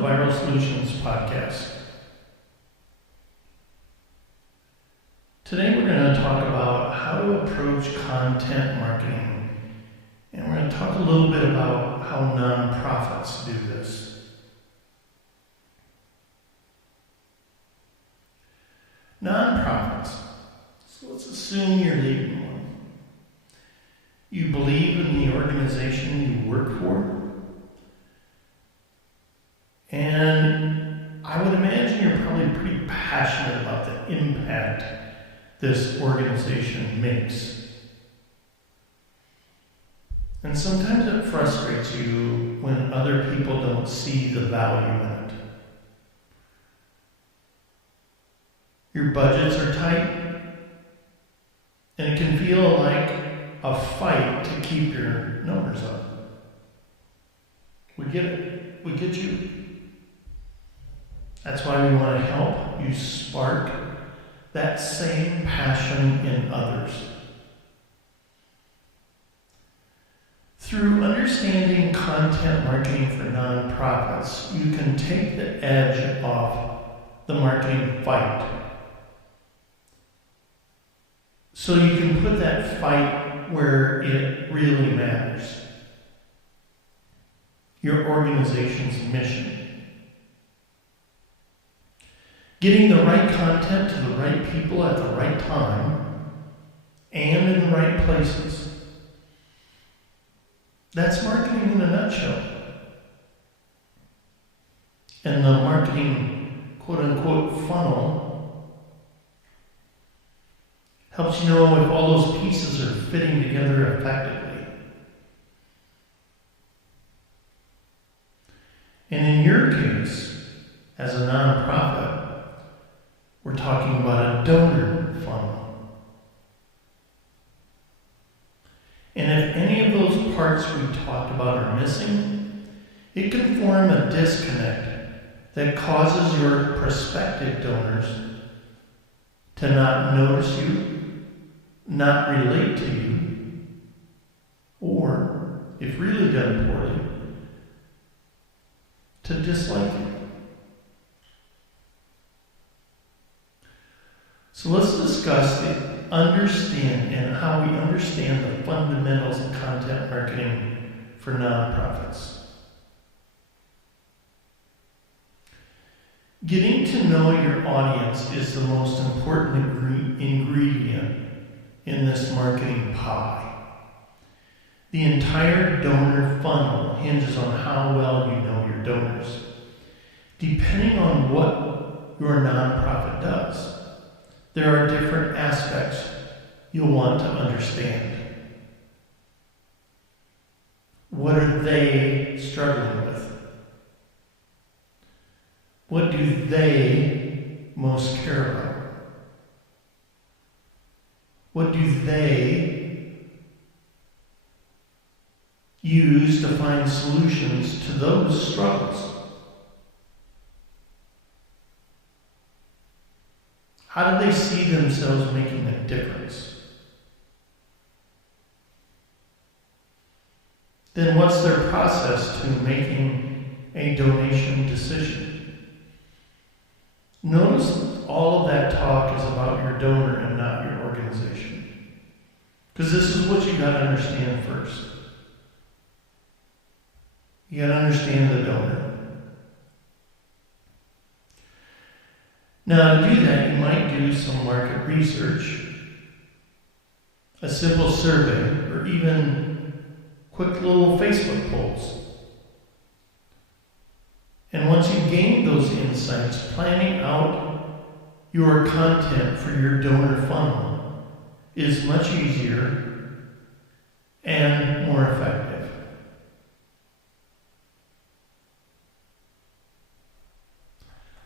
Viral Solutions podcast. Today we're going to talk about how to approach content marketing, and we're going to talk a little bit about how nonprofits do this. Nonprofits. So let's assume you're leading one. You believe in the organization you work for. And I would imagine you're probably pretty passionate about the impact this organization makes. And sometimes it frustrates you when other people don't see the value in it. Your budgets are tight, and it can feel like a fight to keep your numbers up. We get it. We get you. That's why we want to help you spark that same passion in others. Through understanding content marketing for nonprofits, you can take the edge off the marketing fight. So you can put that fight where it really matters. Your organization's mission. Getting the right content to the right people at the right time and in the right places. That's marketing in a nutshell. And the marketing quote-unquote funnel helps you know if all those pieces are fitting together effectively. And in your case, as a nonprofit, we're talking about a donor funnel. And if any of those parts we talked about are missing, it can form a disconnect that causes your prospective donors to not notice you, not relate to you, or, if really done poorly, to dislike you. So let's discuss how we understand the fundamentals of content marketing for nonprofits. Getting to know your audience is the most important ingredient in this marketing pie. The entire donor funnel hinges on how well you know your donors. Depending on what your nonprofit does, there are different aspects you'll want to understand. What are they struggling with? What do they most care about? What do they use to find solutions to those struggles? How do they see themselves making a difference? Then what's their process to making a donation decision? Notice all of that talk is about your donor and not your organization. Because this is what you got to understand first. You got to understand the donor. Now, to do that, you might do some market research, a simple survey, or even quick little Facebook polls. And once you gain those insights, planning out your content for your donor funnel is much easier and more effective.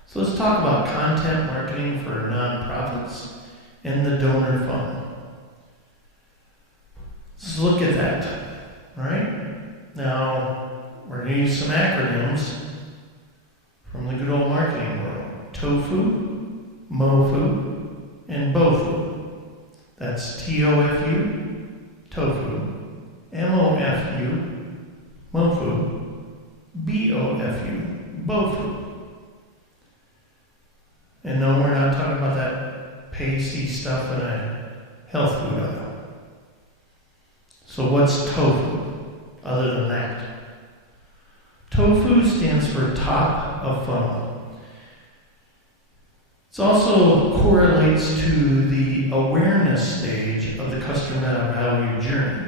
So let's talk about content marketing for nonprofits and the donor funnel. Let's look at that, right? Now, we're going to use some acronyms from the good old marketing world. TOFU, MOFU, and BOFU. That's TOFU, TOFU, MOFU, MOFU, BOFU, Bofu. And no, we're not talking about that pasty stuff in a health food aisle. So what's tofu, other than that? Tofu stands for top of funnel. It also correlates to the awareness stage of the customer value journey.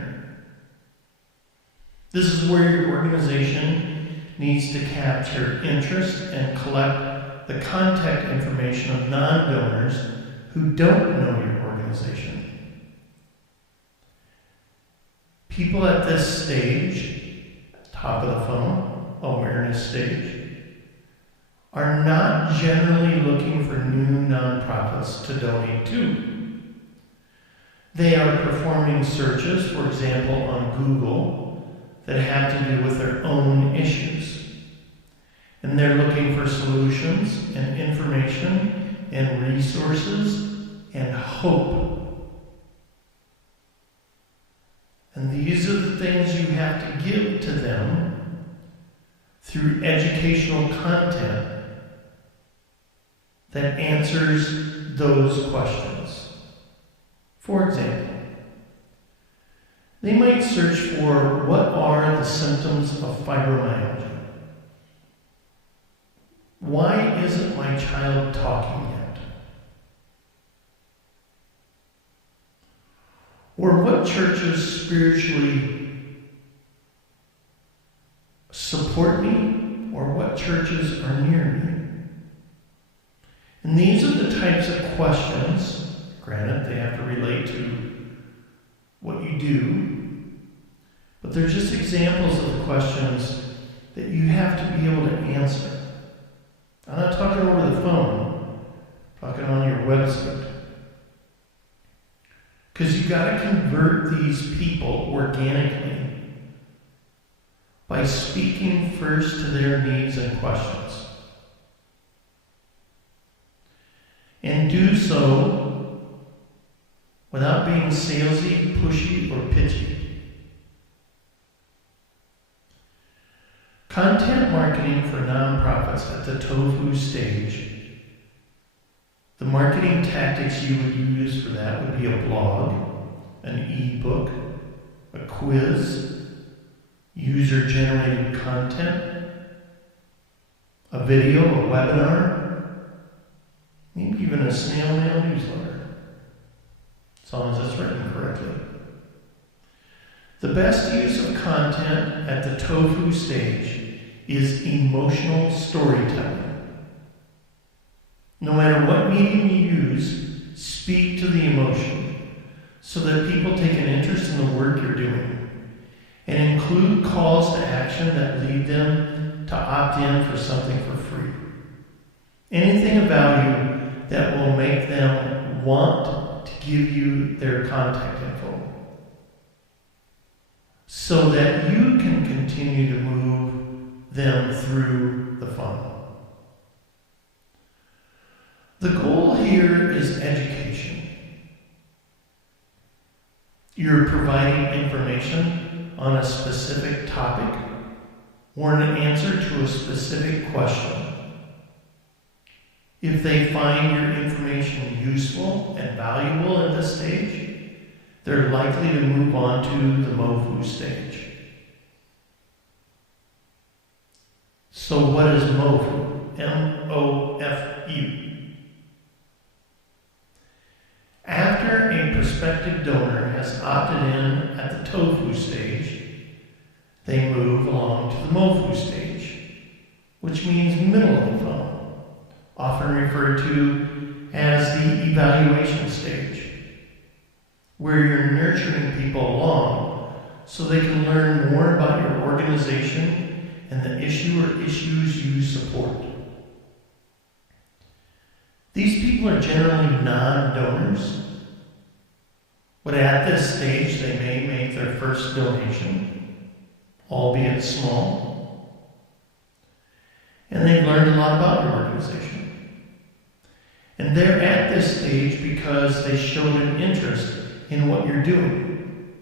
This is where your organization needs to capture interest and collect the contact information of non-donors who don't know your organization. People at this stage, top of the funnel, awareness stage, are not generally looking for new nonprofits to donate to. They are performing searches, for example, on Google, that have to do with their own issues. And they're looking for solutions and information and resources and hope. And these are the things you have to give to them through educational content that answers those questions. For example, they might search for what are the symptoms of fibromyalgia. Why isn't my child talking yet? Or what churches spiritually support me, or what churches are near me? And these are the types of questions, granted they have to relate to what you do, but they're just examples of the questions that you have to be able to answer. I'm not talking over the phone, I'm talking on your website. Because you've got to convert these people organically by speaking first to their needs and questions. And do so without being salesy, pushy, or pitchy. Content marketing for nonprofits at the tofu stage. The marketing tactics you would use for that would be a blog, an ebook, a quiz, user-generated content, a video, a webinar, maybe even a snail mail newsletter. As long as it's written correctly. The best use of content at the tofu stage is emotional storytelling. No matter what medium you use, speak to the emotion so that people take an interest in the work you're doing, and include calls to action that lead them to opt in for something for free. Anything of value that will make them want to give you their contact info so that you can continue to move them through the funnel. The goal here is education. You're providing information on a specific topic or an answer to a specific question. If they find your information useful and valuable at this stage, they're likely to move on to the MOFU stage. So what is MOFU? M-O-F-U. After a prospective donor has opted in at the tofu stage, they move along to the MOFU stage, which means middle of the funnel, often referred to as the evaluation stage, where you're nurturing people along so they can learn more about your organization and the issue or issues you support. These people are generally non-donors, but at this stage they may make their first donation, albeit small, and they've learned a lot about your organization. And they're at this stage because they showed an interest in what you're doing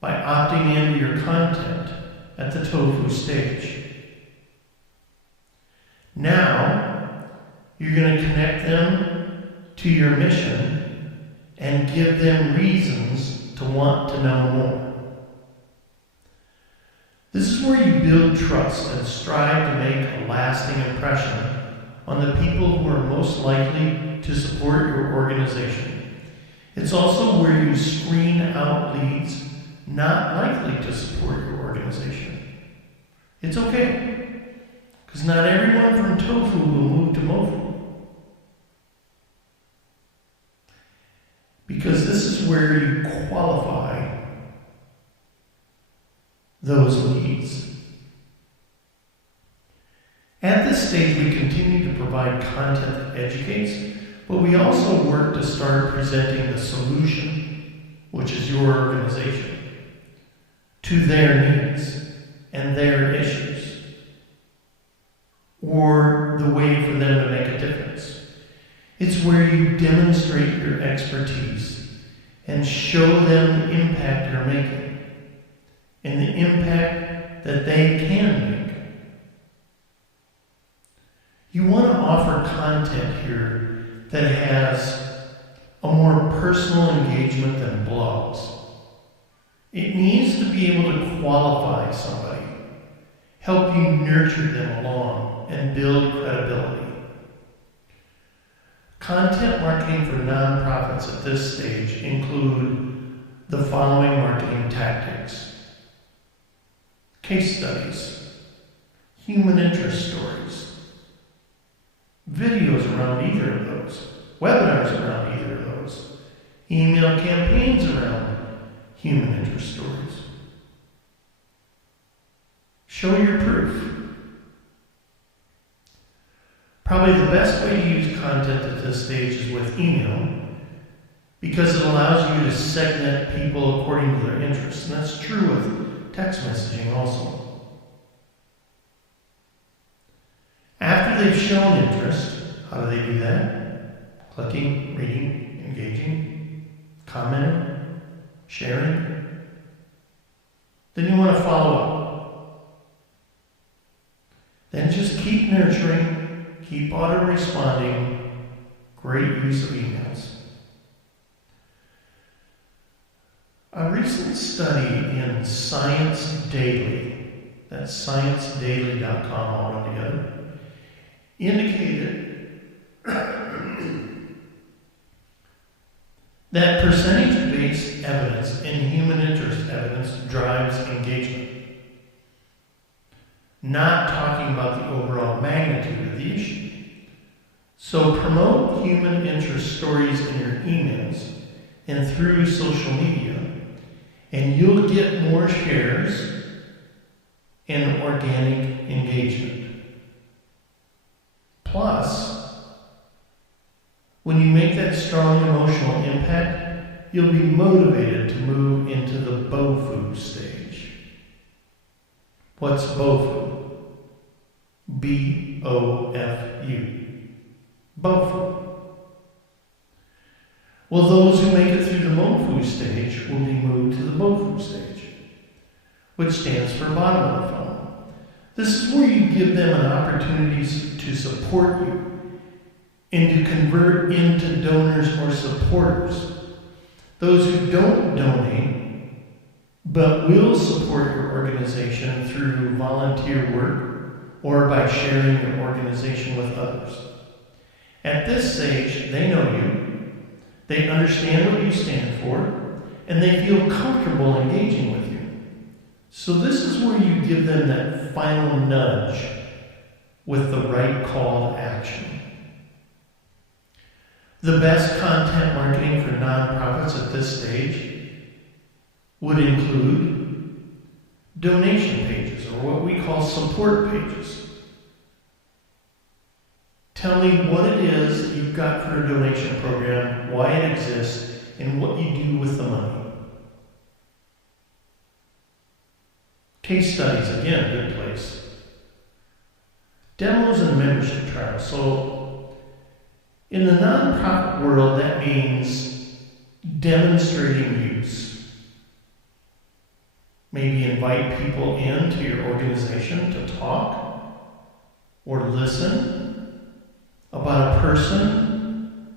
by opting into your content at the tofu stage. Now, you're going to connect them to your mission and give them reasons to want to know more. This is where you build trust and strive to make a lasting impression on the people who are most likely to support your organization. It's also where you screen out leads not likely to support your organization. It's okay, because not everyone from tofu will move to mofu. Because this is where you qualify those leads. At this stage, we continue to provide content that educates, but we also work to start presenting the solution, which is your organization, to their needs and their issues, or the way for them to make a difference. It's where you demonstrate your expertise and show them the impact you're making and the impact that they can make. You want to offer content here that has a more personal engagement than blogs. It needs to be able to qualify somebody, help you nurture them along, and build credibility. Content marketing for nonprofits at this stage include the following marketing tactics: case studies, human interest stories, videos around either of those, webinars around either of those, email campaigns around human interest stories. Show your proof. Probably the best way to use content at this stage is with email, because it allows you to segment people according to their interests. And that's true with text messaging also. After they've shown interest, how do they do that? Clicking, reading, engaging, commenting, sharing. Then you want to follow up. Then just keep nurturing. Keep auto-responding. Great use of emails. A recent study in Science Daily, that's sciencedaily.com all run together, indicated that percentage-based evidence and human interest evidence drives engagement. Not talking about the overall magnitude of the issue. So promote human interest stories in your emails and through social media, and you'll get more shares and organic engagement. Plus, when you make that strong emotional impact, you'll be motivated to move into the BOFU stage. What's BOFU? B-O-F-U. BOFU. Well, those who make it through the MOFU stage will be moved to the BOFU stage, which stands for bottom of the funnel. This is where you give them an opportunity to support you and to convert into donors or supporters. Those who don't donate but will support your organization through volunteer work or by sharing your organization with others. At this stage, they know you, they understand what you stand for, and they feel comfortable engaging with you. So this is where you give them that final nudge with the right call to action. The best content marketing for nonprofits at this stage would include donation pages, or what we call support pages. Tell me what it is you've got for a donation program, why it exists, and what you do with the money. Case studies, again, good place. Demos and membership trials. So, in the nonprofit world, that means demonstrating use. Maybe invite people into your organization to talk, or listen about a person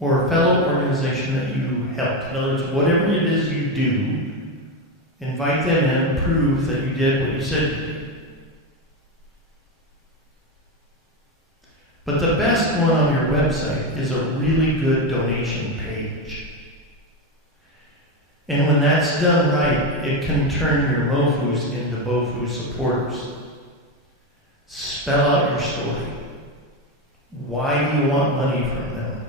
or a fellow organization that you helped. In other words, whatever it is you do, invite them in and prove that you did what you said you did. But the best one on your website is a really good donation page. And when that's done right, it can turn your mofus into bofu supporters. Spell out your story. Why do you want money from them?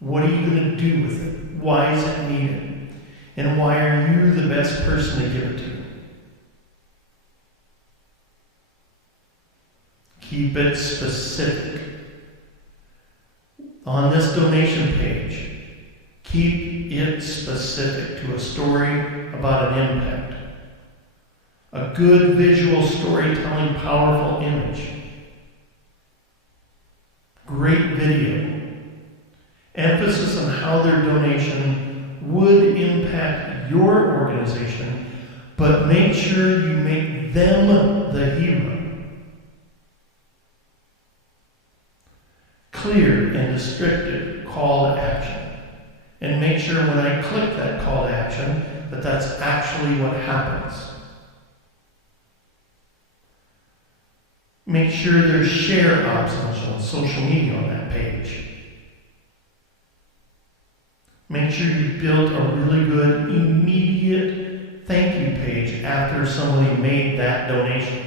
What are you going to do with it? Why is it needed? And why are you the best person to give it to? Keep it specific. On this donation page, keep it specific to a story about an impact. A good visual storytelling, powerful image. Great video. Emphasis on how their donation would impact your organization, but make sure you make them the hero. Clear and descriptive call to action. And make sure when I click that call to action that that's actually what happens. Make sure there's share options on social media on that page. Make sure you build a really good immediate thank you page after somebody made that donation.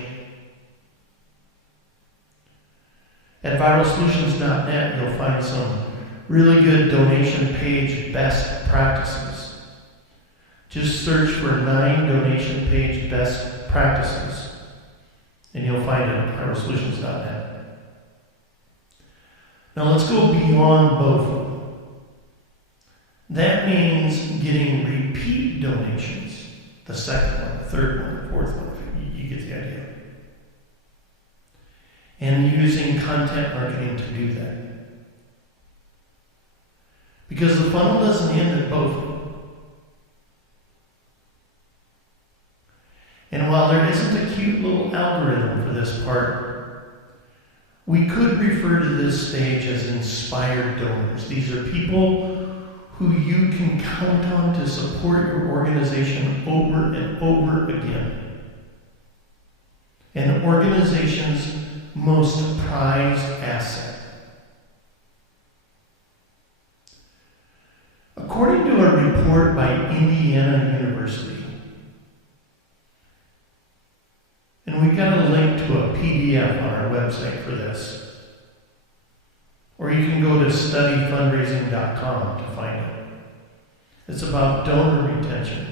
At viralsolutions.net, you'll find some really good donation page best practices. Just search for 9 donation page best practices, and you'll find it at viralsolutions.net. Now let's go beyond both. That means getting repeat donations. The second one, the third one, the fourth one. You get the idea. And using content marketing to do that. Because the funnel doesn't end at both. And while there isn't a cute little algorithm for this part, we could refer to this stage as inspired donors. These are people who you can count on to support your organization over and over again. An organization's most prized asset. According to a report by Indiana University, and we've got a link to a PDF on our website for this, or you can go to studyfundraising.com to find it. It's about donor retention,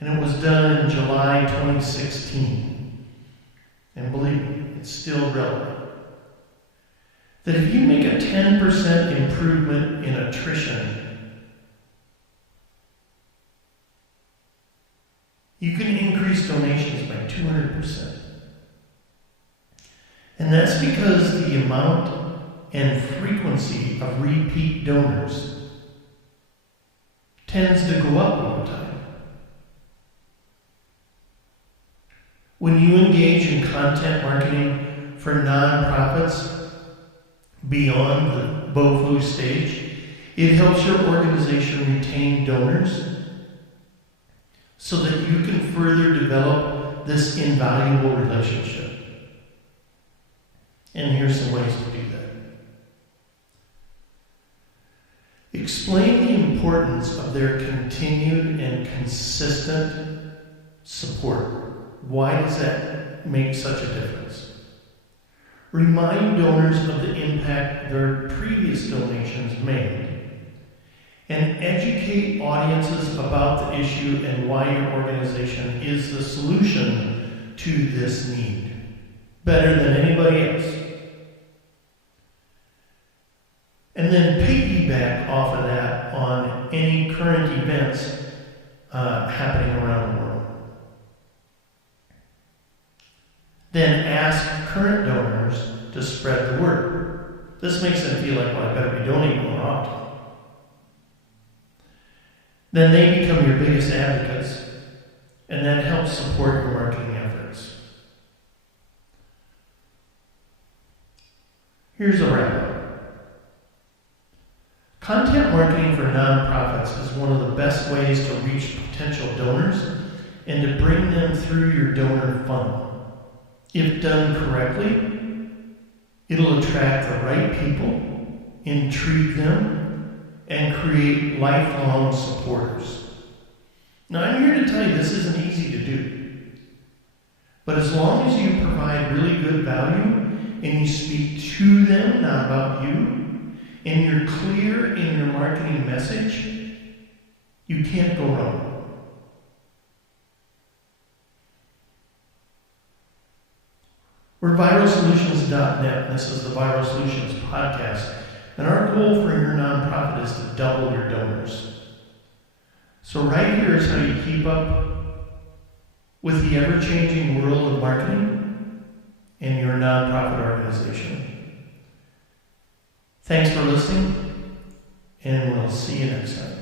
and it was done in July 2016. And believe me, it's still relevant. That if you make a 10% improvement in attrition, you can increase donations by 200%. And that's because the amount and frequency of repeat donors tends to go up over time. When you engage in content marketing for nonprofits beyond the BOFU stage, it helps your organization retain donors so that you can further develop this invaluable relationship. And here's some ways to do that. Explain the importance of their continued and consistent support. Why does that make such a difference? Remind donors of the impact their previous donations made. And educate audiences about the issue and why your organization is the solution to this need. Better than anybody else. And then piggyback off of that on any current events happening around the world. Then ask current donors to spread the word. This makes them feel like, well, I better be donating more often. Then they become your biggest advocates, and that helps support your marketing efforts. Here's a wrap-up. Content marketing for nonprofits is one of the best ways to reach potential donors and to bring them through your donor funnel. If done correctly, it'll attract the right people, intrigue them, and create lifelong supporters. Now, I'm here to tell you this isn't easy to do. But as long as you provide really good value and you speak to them, not about you, and you're clear in your marketing message, you can't go wrong. We're viralsolutions.net. This is the Viral Solutions podcast. And our goal for your nonprofit is to double your donors. So right here is how you keep up with the ever-changing world of marketing in your nonprofit organization. Thanks for listening, and we'll see you next time.